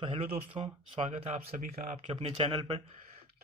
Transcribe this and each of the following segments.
तो हेलो दोस्तों, स्वागत है आप सभी का आपके अपने चैनल पर।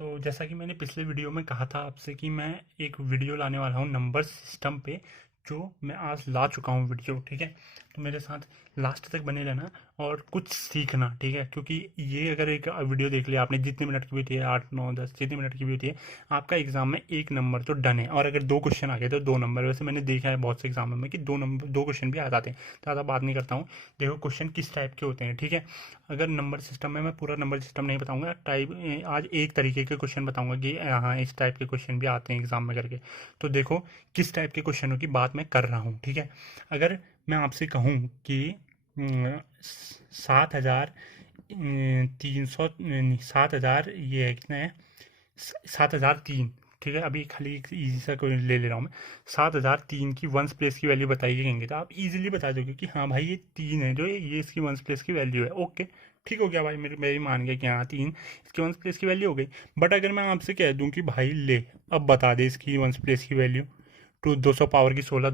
तो जैसा कि मैंने पिछले वीडियो में कहा था आपसे कि मैं एक वीडियो लाने वाला हूँ नंबर सिस्टम पे, जो मैं आज ला चुका हूँ वीडियो। ठीक है, तो मेरे साथ लास्ट तक बने रहना और कुछ सीखना। ठीक है, क्योंकि ये अगर एक वीडियो देख लिया आपने, जितने मिनट की भी होती है, 8 9 10 जितने मिनट की भी होती है, आपका एग्जाम में एक नंबर तो डन है। और अगर दो क्वेश्चन आ गए तो दो नंबर। वैसे मैंने देखा है बहुत से एग्जामों में कि दो नंबर, दो क्वेश्चन भी आ जाते हैं। ज़्यादा बात नहीं करता हूँ। देखो क्वेश्चन किस टाइप के होते हैं। ठीक है, अगर नंबर सिस्टम में, मैं पूरा नंबर सिस्टम नहीं बताऊंगा, टाइप आज एक तरीके के क्वेश्चन बताऊंगा कि हाँ इस टाइप के क्वेश्चन भी आते हैं एग्जाम में करके। तो देखो किस टाइप के क्वेश्चनों की बात मैं कर रहा हूँ। ठीक है, अगर मैं आपसे कहूँ कि 7,300, 7,000, ये है कितना है, 7,003। ठीक है, अभी खाली एक इजी सा कोई ले ले रहा हूँ मैं। 7,003 की वंस प्लेस की वैल्यू बताइए कहेंगे तो आप इजीली बता दोगे कि हाँ भाई ये तीन है, जो ये इसकी वंस प्लेस की वैल्यू है। ओके, ठीक हो गया भाई, मेरी मान गया कि हाँ तीन इसकी वंस प्लेस की वैल्यू हो गई। बट अगर मैं आपसे कह दूं कि भाई ले अब बता दे इसकी वंस प्लेस की वैल्यू, टू 200 पावर की 16,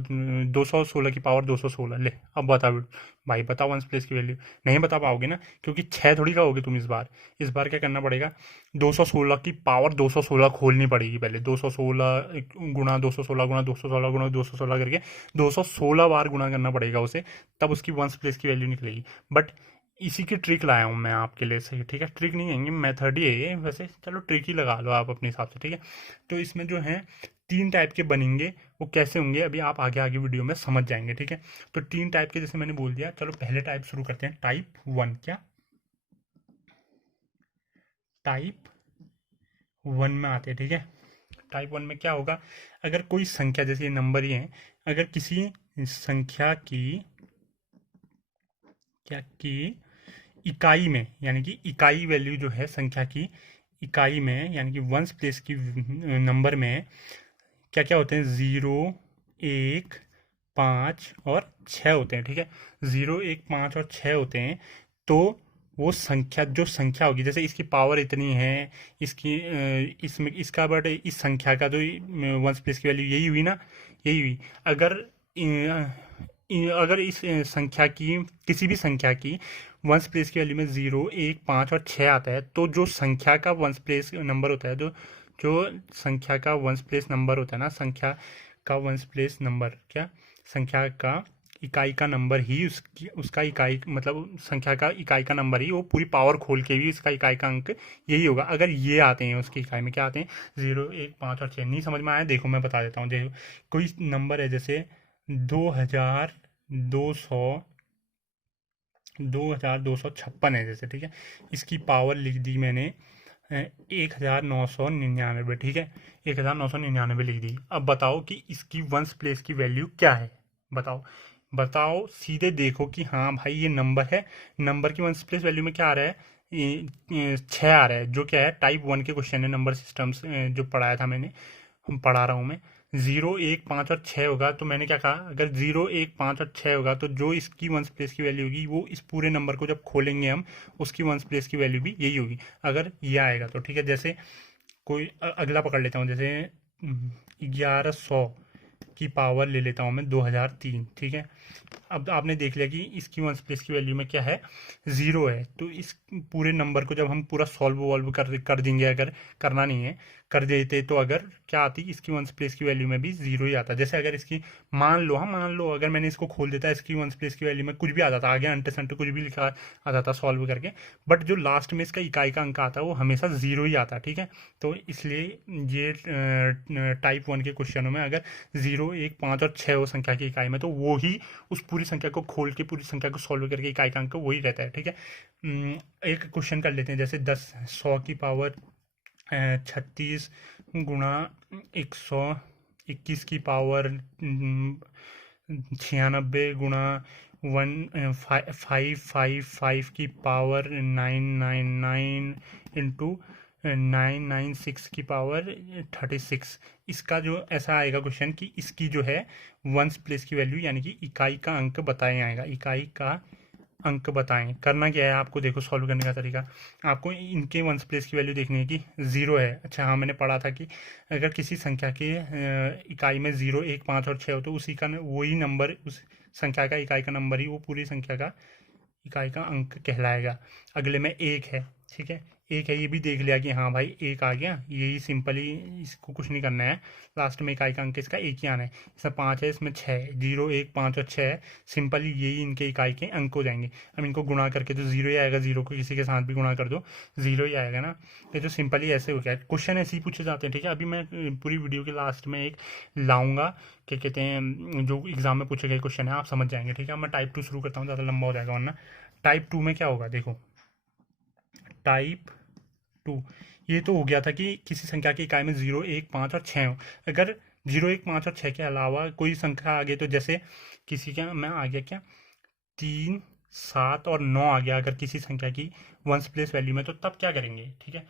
216 की पावर 216, ले अब बता भाई, बता वंस प्लेस की वैल्यू। नहीं बता पाओगे ना, क्योंकि छः थोड़ी का होगे तुम इस बार क्या करना पड़ेगा, 216 की पावर 216 खोलनी पड़ेगी पहले। 216 गुणा 216 गुणा 216 गुणा 216 करके 216 बार गुणा करना पड़ेगा उसे, तब उसकी वंस प्लेस की वैल्यू निकलेगी। बट इसी की ट्रिक लाया हूँ मैं आपके लिए। सही, ठीक है, ट्रिक नहीं कहेंगे, मेथड ही है ये वैसे, चलो ट्रिक ही लगा लो आप अपने हिसाब से। ठीक है, तो इसमें जो है तीन टाइप के बनेंगे। वो कैसे होंगे अभी आप आगे आगे वीडियो में समझ जाएंगे। ठीक है, तो तीन टाइप के जैसे मैंने बोल दिया। चलो पहले टाइप शुरू करते हैं, टाइप वन। क्या टाइप वन में आते हैं। ठीक है, टाइप वन में क्या होगा, अगर कोई संख्या, जैसे ये नंबर ही है, अगर किसी संख्या की, क्या की इकाई में, यानी कि इकाई वैल्यू जो है संख्या की इकाई में, यानी कि वंस प्लेस की नंबर में क्या क्या होते हैं, ज़ीरो, एक, पाँच और छः होते हैं। ठीक है, ज़ीरो, एक, पाँच और छः होते हैं। तो वो संख्या, जो संख्या होगी, जैसे इसकी पावर इतनी है, इसकी इसमें इसका, बट इस संख्या का तो वंस प्लेस की वैल्यू यही हुई ना, यही हुई। अगर अगर इस संख्या की, किसी भी संख्या की वंस प्लेस की वैल्यू में ज़ीरो, एक, पाँच और छः आता है, तो जो संख्या का वंस प्लेस नंबर होता है, जो जो संख्या का वंस प्लेस नंबर होता है ना, संख्या का वंस प्लेस नंबर, क्या संख्या का इकाई का नंबर ही उसकी, उसका इकाई मतलब संख्या का इकाई का नंबर ही, वो पूरी पावर खोल के भी इसका इकाई का अंक यही होगा। अगर ये आते हैं उसकी इकाई में, क्या आते हैं, ज़ीरो, एक, पाँच और छः। नहीं समझ में आया, देखो मैं बता देता हूँ। देखो कोई नंबर है जैसे 2,200, 2,256 है जैसे। ठीक है, इसकी पावर लिख दी मैंने 1,999। ठीक है, 1,999 लिख दी। अब बताओ कि इसकी वंस प्लेस की वैल्यू क्या है। बताओ, बताओ सीधे देखो कि हाँ भाई ये नंबर है, नंबर की वंस प्लेस वैल्यू में क्या आ रहा है, छः आ रहा है, जो क्या है टाइप वन के क्वेश्चन है नंबर सिस्टम्स, जो पढ़ाया था मैंने, पढ़ा रहा हूँ मैं। जीरो, एक, पाँच और छः होगा, तो मैंने क्या कहा, अगर जीरो, एक, पाँच और छः होगा तो जो इसकी वंस प्लेस की वैल्यू होगी, वो इस पूरे नंबर को जब खोलेंगे हम, उसकी वंस प्लेस की वैल्यू भी यही होगी, अगर ये आएगा तो। ठीक है, जैसे कोई अगला पकड़ लेता हूँ, जैसे 1100 की पावर ले लेता हूँ मैं 2003। ठीक है, अब आपने देख लिया कि इसकी वंस प्लेस की वैल्यू में क्या है, ज़ीरो है। तो इस पूरे नंबर को जब हम पूरा सॉल्व वॉल्व कर देंगे, अगर करना नहीं है कर देते, तो अगर क्या आती, इसकी वंस प्लेस की वैल्यू में भी ज़ीरो ही आता। जैसे अगर इसकी, मान लो, हाँ मान लो, अगर मैंने इसको खोल देता, इसकी वंस प्लेस की वैल्यू में कुछ भी आ जाता, आगे अंटे संटे कुछ भी लिखा आ जाता सॉल्व करके, बट जो लास्ट में इसका इकाई का अंक आता है वो हमेशा ज़ीरो ही आता। ठीक है, तो इसलिए ये टाइप वन के क्वेश्चनों में अगर ज़ीरो, एक, पाँच और छः हो संख्या की इकाई में, तो वो ही उस पूरी संख्या को खोल के, पूरी संख्या को सॉल्व करके इकाई का अंक वही रहता है। ठीक है, एक क्वेश्चन कर लेते हैं, जैसे 100 की पावर 36 गुणा 121 की पावर 96 गुणा 1555 की पावर 999 इंटू 996 की पावर 36। इसका जो ऐसा आएगा क्वेश्चन कि इसकी जो है वंस प्लेस की वैल्यू, यानी कि इकाई का अंक बताएं, आएगा इकाई का अंक बताएं। करना क्या है आपको, देखो सॉल्व करने का तरीका, आपको इनके वंस प्लेस की वैल्यू देखनी है कि ज़ीरो है। अच्छा हाँ, मैंने पढ़ा था कि अगर किसी संख्या के इकाई में ज़ीरो, एक, पाँच और छः हो, तो उसी का वही नंबर, उस संख्या का इकाई का नंबर ही वो पूरी संख्या का इकाई का अंक कहलाएगा। अगले में एक है, ठीक है, एक है, ये भी देख लिया कि हाँ भाई एक आ गया, यही सिंपली, इसको कुछ नहीं करना है, लास्ट में इकाई का अंक इसका एक ही आना है। इसमें 5 है, इसमें 6 है, 0 1 5 और 6 है, सिंपली यही इनके इकाई के अंक हो जाएंगे। अब इनको गुणा करके तो जीरो ही आएगा, जीरो को किसी के साथ भी गुणा कर दो जीरो ही आएगा ना। ये तो सिंपली ऐसे हो गया, क्वेश्चन ऐसे ही पूछे जाते हैं, ठीक है। अभी मैं पूरी वीडियो के लास्ट में एक लाऊंगा, क्या कहते हैं, जो एग्जाम में पूछे गए क्वेश्चन है, आप समझ जाएंगे, ठीक है। मैं टाइप 2 शुरू करता हूँ, ज़्यादा लंबा हो जाएगा वरना। टाइप 2 में क्या होगा, देखो टाइप 2, ये तो हो गया था कि किसी संख्या की इकाई में 0 1 5 और 6 हो। अगर 0 1 5 और 6 के अलावा कोई संख्या आ गई, तो जैसे किसी का मैं आ गया क्या, 3 7 और 9 आ गया अगर किसी संख्या की वंस प्लेस वैल्यू में, तो तब क्या करेंगे, ठीक है।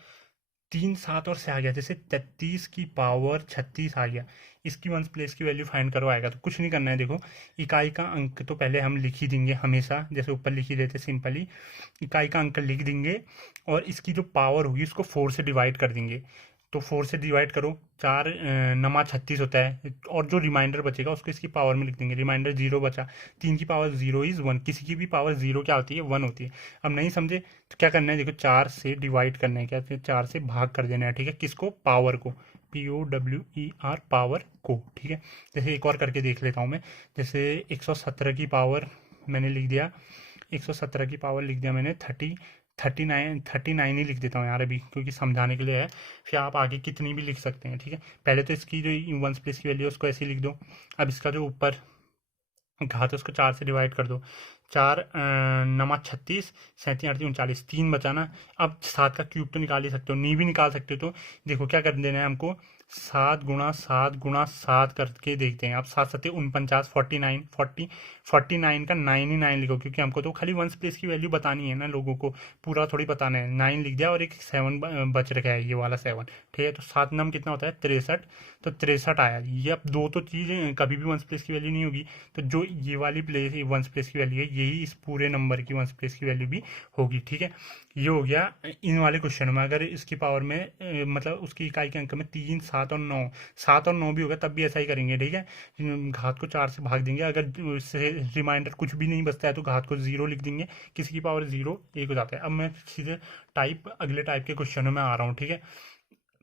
3 7 और 6 आ गया, जैसे 33 की पावर 36 आ गया, इसकी वंस प्लेस की वैल्यू फाइंड करो, आएगा। तो कुछ नहीं करना है, देखो इकाई का अंक तो पहले हम लिख ही देंगे हमेशा, जैसे ऊपर लिख ही देते सिंपली, इकाई का अंक लिख देंगे, और इसकी जो पावर होगी उसको 4 से डिवाइड कर देंगे। तो 4 से डिवाइड करो, 4 नमा 36 होता है, और जो रिमाइंडर बचेगा उसको इसकी पावर में लिख देंगे, रिमाइंडर 0 बचा, 3 की पावर 0 इज़ 1, किसी की भी पावर 0 क्या होती है, 1 होती है। अब नहीं समझे तो क्या करना है, देखो 4 से डिवाइड करना है, क्या 4 से भाग कर देना है, ठीक है, किसको, पावर को, POWER पावर को, ठीक है। जैसे एक और करके देख लेता हूँ मैं, जैसे 117 की पावर मैंने लिख दिया, 117 की पावर लिख दिया मैंने, 39 ही लिख देता हूँ यार अभी, क्योंकि समझाने के लिए है, फिर आप आगे कितनी भी लिख सकते हैं, ठीक है। पहले तो इसकी जो वंस प्लेस की वैल्यू है उसको ऐसे ही लिख दो। अब इसका जो ऊपर घात है उसको 4 से डिवाइड कर दो, 4 नमा 36, 37 38 39, 3 बचा ना। अब 7 का क्यूब तो निकाल ही सकते हो, नी भी निकाल सकते हो, तो देखो क्या कर देना है हमको, 7 गुणा 7 करके देखते हैं। अब 7 7 49, 49 का 9 ही 9 लिखो, क्योंकि हमको तो खाली वंस प्लेस की वैल्यू बतानी है ना, लोगों को पूरा थोड़ी बताना है। 9 लिख दिया, और एक 7 बच रखा है, ये वाला 7, ठीक है। तो 7 नम कितना होता है, 63, तो 63 आया। ये अब दो तो चीज़ें कभी भी वंस प्लेस की वैल्यू नहीं होगी, तो जो ये वाली प्लेस वंस प्लेस की वैल्यू है, यही इस पूरे नंबर की वंस प्लेस की वैल्यू भी होगी, ठीक है। ये हो गया इन वाले क्वेश्चन में। अगर इसकी पावर में मतलब उसकी इकाई के अंक में 3 7 और 9, 7 और 9 भी होगा तब भी ऐसा ही करेंगे, ठीक है। घात को 4 से भाग देंगे, अगर उससे रिमाइंडर कुछ भी नहीं बचता है तो घात को 0 लिख देंगे, किसी की पावर 0 1 हो जाता है। अब मैं सीधे अगले टाइप के क्वेश्चनों में आ रहा हूँ, ठीक है।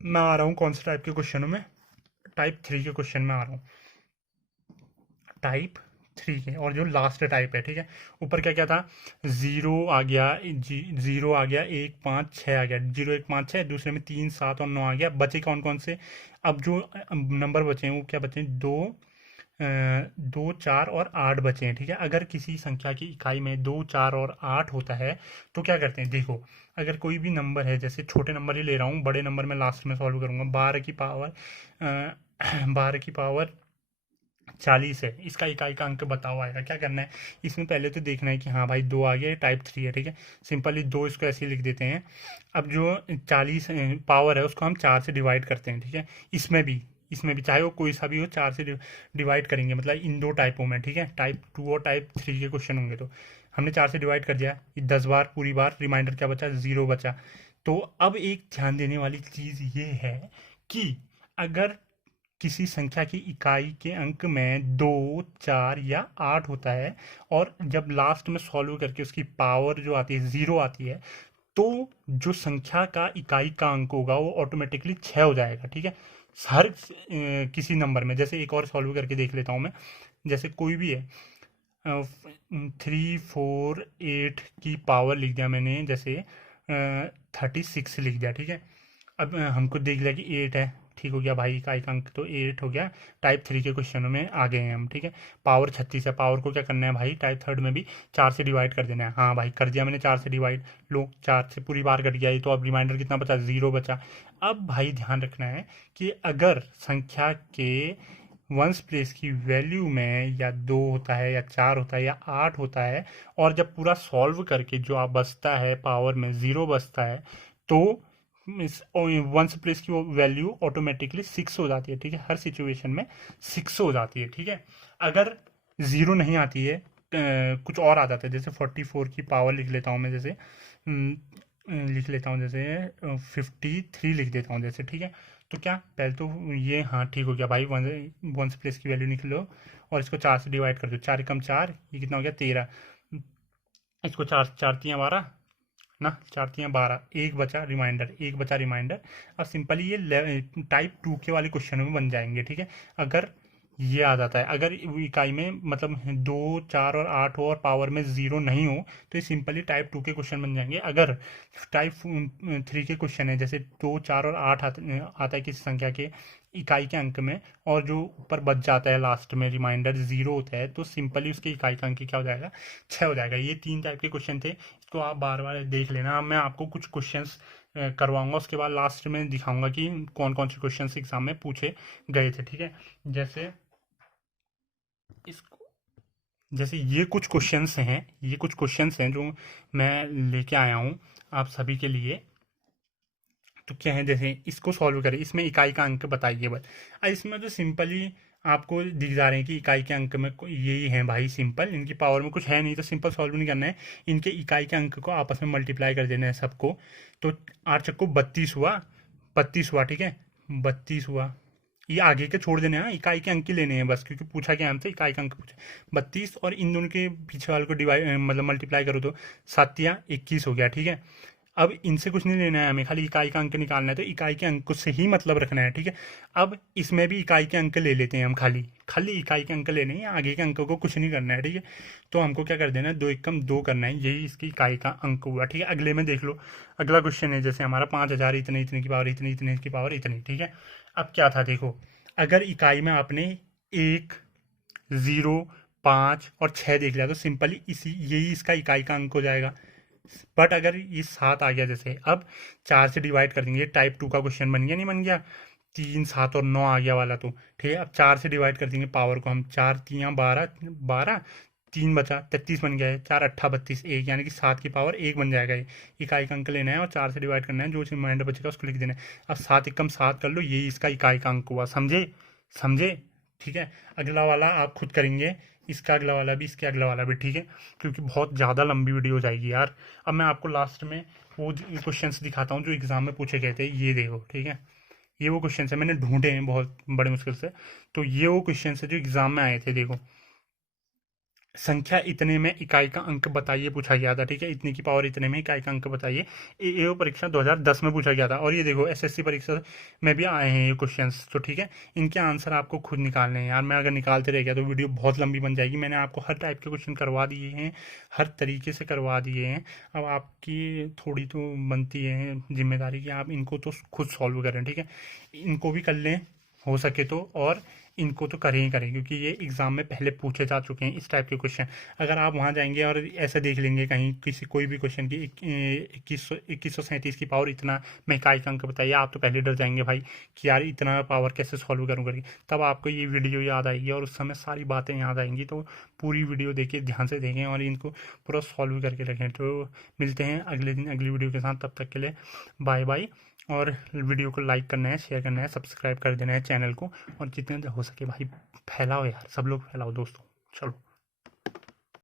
मैं आ रहा हूँ कौन से टाइप के क्वेश्चनों में, टाइप 3 के क्वेश्चन में आ रहा हूँ, टाइप 3 के, और जो लास्ट टाइप है, ठीक है। ऊपर क्या क्या था, जीरो आ गया, जीरो आ गया, 1 5 6 आ गया, 0 1 5 6, दूसरे में 3 7 और 9 आ गया, बचे कौन कौन से। अब जो नंबर बचे हैं वो क्या बचे हैं, 2 2 4 और 8 बचे हैं, ठीक है। अगर किसी संख्या की इकाई में 2 4 और 8 होता है तो क्या करते हैं, देखो अगर कोई भी नंबर है, जैसे छोटे नंबर ही ले रहा हूँ, बड़े नंबर में लास्ट में सॉल्व करूंगा, 12 की पावर 12 की पावर 40 है, इसका इकाई का अंक बताओ, आएगा। क्या करना है, इसमें पहले तो देखना है कि हाँ भाई 2 आ गया, टाइप 3 है, ठीक है। सिंपली 2 इसको ऐसे ही लिख देते हैं। अब जो 40 पावर है उसको हम 4 से डिवाइड करते हैं, ठीक है। इसमें भी चाहे वो कोई सा भी हो, 4 से डिवाइड करेंगे, मतलब इन दो टाइपों में, ठीक है। टाइप 2 और टाइप 3 के क्वेश्चन होंगे, तो हमने 4 से डिवाइड कर दिया, ये 10 बार पूरी बार, रिमाइंडर क्या बचा, 0 बचा। तो अब एक ध्यान देने वाली चीज़ ये है कि अगर किसी संख्या की इकाई के अंक में 2 4 या 8 होता है, और जब लास्ट में सॉल्व करके उसकी पावर जो आती है 0 आती है, तो जो संख्या का इकाई का अंक होगा वो ऑटोमेटिकली 6 हो जाएगा, ठीक है। हर किसी नंबर में, जैसे एक और सॉल्व करके देख लेता हूँ मैं, जैसे कोई भी है, 3 4 8 की पावर लिख दिया मैंने, जैसे 36 लिख दिया, ठीक है। अब हमको देख लिया कि 8 है, ठीक हो गया भाई, इकाई का अंक तो 8 हो गया। टाइप 3 के क्वेश्चनों में आ गए हैं हम, ठीक है। पावर 36 है, पावर को क्या करना है भाई, टाइप 3 में भी 4 से डिवाइड कर देना है। हाँ भाई कर दिया मैंने 4 से डिवाइड, लो 4 से पूरी बार कट गया ये, तो अब रिमाइंडर कितना बचा, 0 बचा। अब भाई ध्यान रखना है कि अगर संख्या के वंस प्लेस की वैल्यू में या 2 होता है या 4 होता है या 8 होता है, और जब पूरा सॉल्व करके जो आप बचता है पावर में 0 बचता है, तो इस वंस प्लेस की वैल्यू ऑटोमेटिकली 6 हो जाती है, ठीक है। हर सिचुएशन में 6 हो जाती है, ठीक है। अगर 0 नहीं आती है, कुछ और आ जाता है, जैसे 44 की पावर लिख लेता हूँ मैं, जैसे लिख लेता हूँ, जैसे 53 लिख देता हूँ, जैसे, ठीक है। तो क्या पहले तो ये, हाँ ठीक हो गया भाई, वंस प्लेस की वैल्यू निकलो और इसको 4 से डिवाइड कर दो, 4 एकम 4, ये कितना हो गया, 13। इसको चार चार तियाँ 12 ना, चार तियाँ 12, एक बचा रिमाइंडर, एक बचा रिमाइंडर। अब सिंपली ये टाइप 2 के वाले क्वेश्चनों में बन जाएंगे, ठीक है। अगर ये आ जाता है, अगर इकाई में मतलब 2 4 और 8 हो और पावर में 0 नहीं हो, तो ये सिंपली टाइप 2 के क्वेश्चन बन जाएंगे। अगर टाइप 3 के क्वेश्चन है, जैसे 2 4 और 8 आता है किसी संख्या के इकाई के अंक में, और जो ऊपर बच जाता है लास्ट में रिमाइंडर 0 होता है, तो सिंपली उसके इकाई का अंक क्या हो जाएगा, 6 हो जाएगा। ये 3 टाइप के क्वेश्चन थे, इसको आप बार बार देख लेना। अब मैं आपको कुछ क्वेश्चंस करवाऊंगा, उसके बाद लास्ट में दिखाऊंगा कि कौन कौन से क्वेश्चंस एग्जाम में पूछे गए थे, ठीक है। जैसे इसको, जैसे ये कुछ क्वेश्चंस हैं, ये कुछ क्वेश्चंस हैं जो मैं लेके आया हूँ आप सभी के लिए। तो क्या है, जैसे इसको सॉल्व करें, इसमें इकाई का अंक बताइए बस। इसमें तो सिंपली आपको दिख जा रहे हैं कि इकाई के अंक में यही है भाई, सिंपल, इनकी पावर में कुछ है नहीं, तो सिंपल सॉल्व नहीं करना है। इनके इकाई के अंक को आपस में मल्टीप्लाई कर देना है सबको। तो 8 चक्को 32 हुआ, 32 हुआ, ठीक है, 32 हुआ। ये आगे के छोड़ देने हैं, इकाई के अंक ही लेने हैं बस, क्योंकि पूछा क्या हमसे, इकाई का अंक पूछा। 32 और इन दोनों के पीछे वाले को डिवाइड मतलब मल्टीप्लाई करो तो 7 या 21 हो गया, ठीक है। अब इनसे कुछ नहीं लेना है हमें, खाली इकाई का अंक निकालना है, तो इकाई के अंक से ही मतलब रखना है, ठीक है। अब इसमें भी इकाई के अंक ले लेते हैं हम, खाली खाली इकाई के अंक लेने हैं, आगे के अंकों को कुछ नहीं करना है, ठीक है। तो हमको क्या कर देना है, 2 एकम 2 करना है, यही इसकी इकाई का अंक हुआ, ठीक है। अगले में देख लो, अगला क्वेश्चन है, जैसे हमारा 5000 इतने इतने की पावर इतनी इतने की पावर इतनी, ठीक है। अब क्या था देखो, अगर इकाई में आपने 1 0 5 और 6 देख लिया, तो सिंपली इसी यही इसका इकाई का अंक हो जाएगा। बट अगर ये 7 आ गया, जैसे अब 4 से डिवाइड कर देंगे, टाइप 2 का क्वेश्चन बन गया, नहीं बन गया, 3 7 और 9 आ गया वाला, तो ठीक है। अब 4 से डिवाइड कर देंगे पावर को हम, 4 3 12 12, 3 बचा 33 बन गया है, 4 8 32 1, यानी कि 7 की पावर 1 बन जाएगा। ये इकाई का अंक लेना है और 4 से डिवाइड करना है, जो रिमाइंडर बचेगा उसको लिख देना है। अब 7 एकम 7 कर लो, यही इसका इकाई का अंक हुआ, समझे, समझे, ठीक है। अगला वाला आप खुद करेंगे, इसका अगला वाला भी, इसके अगला वाला भी, ठीक है, क्योंकि बहुत ज़्यादा लंबी वीडियो हो जाएगी यार। अब मैं आपको लास्ट में वो क्वेश्चंस दिखाता हूँ जो एग्ज़ाम में पूछे गए थे, ये देखो, ठीक है। ये वो क्वेश्चन है, मैंने ढूंढे हैं बहुत बड़े मुश्किल से। तो ये वो क्वेश्चन है जो एग्ज़ाम में आए थे, देखो। संख्या इतने में इकाई का अंक बताइए पूछा गया था, ठीक है, इतने की पावर इतने में इकाई का अंक बताइए। एओ परीक्षा 2010 में पूछा गया था, और ये देखो एसएससी परीक्षा में भी आए हैं ये क्वेश्चंस, तो ठीक है, इनके आंसर आपको खुद निकालने हैं यार। मैं अगर निकालते रह गया तो वीडियो बहुत लंबी बन जाएगी। मैंने आपको हर टाइप के क्वेश्चन करवा दिए हैं, हर तरीके से करवा दिए हैं। अब आपकी थोड़ी तो बनती है जिम्मेदारी कि आप इनको तो खुद सॉल्व करें, ठीक है, इनको भी कर लें हो सके तो, और इनको तो करें ही करें, क्योंकि ये एग्ज़ाम में पहले पूछे जा चुके हैं इस टाइप के क्वेश्चन। अगर आप वहाँ जाएंगे और ऐसे देख लेंगे कहीं किसी कोई भी क्वेश्चन की 2137 की पावर इतना में इकाई का अंक बताइए, आप तो पहले डर जाएंगे भाई कि यार इतना पावर कैसे सॉल्व करूँ करके। तब आपको ये वीडियो याद आएगी और उस समय सारी बातें याद आएंगी। तो पूरी वीडियो देखिए, ध्यान से देखें और इनको पूरा सॉल्व करके रखें। तो मिलते हैं अगले दिन अगली वीडियो के साथ, तब तक के लिए बाय बाय। और वीडियो को लाइक करना है, शेयर करना है, सब्सक्राइब कर देना है चैनल को, और जितने हो सके भाई फैलाओ यार, सब लोग फैलाओ दोस्तों। चलो।